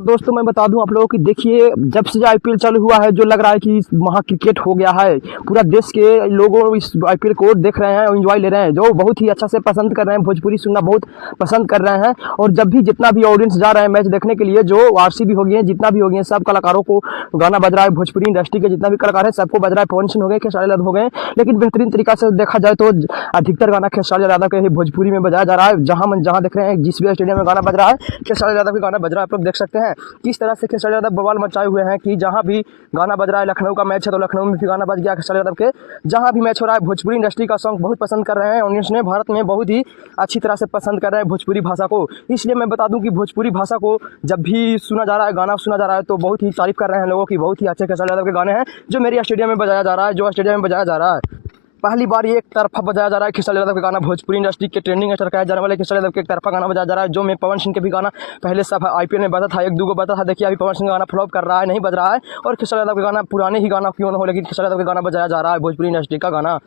दोस्तों मैं बता दूं आप लोगों की, देखिए जब से आईपीएल चालू हुआ है जो लग रहा है कि महा क्रिकेट हो गया है। पूरा देश के लोगों इस आईपीएल को देख रहे हैं और एंजॉय ले रहे हैं, जो बहुत ही अच्छा से पसंद कर रहे हैं, भोजपुरी सुनना बहुत पसंद कर रहे हैं। और जब भी जितना भी ऑडियंस जा रहे हैं मैच देखने के लिए, जो आरसीबी हो गई है, जितना भी हो गई है, सब कलाकारों को गाना बज रहा है। भोजपुरी इंडस्ट्री के जितना भी कलाकार है सबको बज रहा है। पवन सिंह हो गए, खेसारी लाल हो गए, लेकिन बेहतरीन तरीका से देखा जाए तो अधिकतर गाना खेसारी यादव के ही भोजपुरी में बजाया जा रहा है। जहाँ मन जहाँ देख रहे हैं, जिस भी स्टेडियम में गाना बज रहा है खेसारी यादव का गाना बज रहा है। आप लोग देख सकते हैं किस तरह से खेसारी यादव बवाल मचाए हुए हैं कि जहां भी गाना बज रहा है, लखनऊ का मैच है तो लखनऊ में भी गाना बज गया खेसारी यादव के। जहां भी मैच हो रहा है भोजपुरी इंडस्ट्री का सॉन्ग बहुत पसंद कर रहे हैं ऑडियंस ने, भारत में बहुत ही अच्छी तरह से पसंद कर रहे हैं भोजपुरी भाषा को। इसलिए मैं बता दूं कि भोजपुरी भाषा को जब भी सुना जा रहा है, गाना सुना जा रहा है, तो बहुत ही तारीफ कर रहे हैं लोगों की। बहुत ही अच्छे खेसारी यादव के गाने हैं जो मेरी स्टेडियम में बजाया जा रहा है, जो स्टेडियम में बजाया जा रहा है। पहली बार ये एक तरफा बजाया जा रहा है खेसारी यादव का गाना। भोजपुरी इंडस्ट्री के ट्रेंडिंग स्टार कहे जाने वाले खेसारी यादव के एक तरफा गाना बजाया जा रहा है, जो मैं पवन सिंह के भी गाना पहले सब आईपीएल में बजा था, एक दो बजा था। देखिए अभी पवन सिंह का गाना फ्लॉप कर रहा है, नहीं बज रहा है। और खेसारी यादव का गाना पुराने ही गाना क्यों ना हो, लेकिन खेसारी यादव का गाना बजाया जा रहा है भोजपुरी इंडस्ट्री का गाना।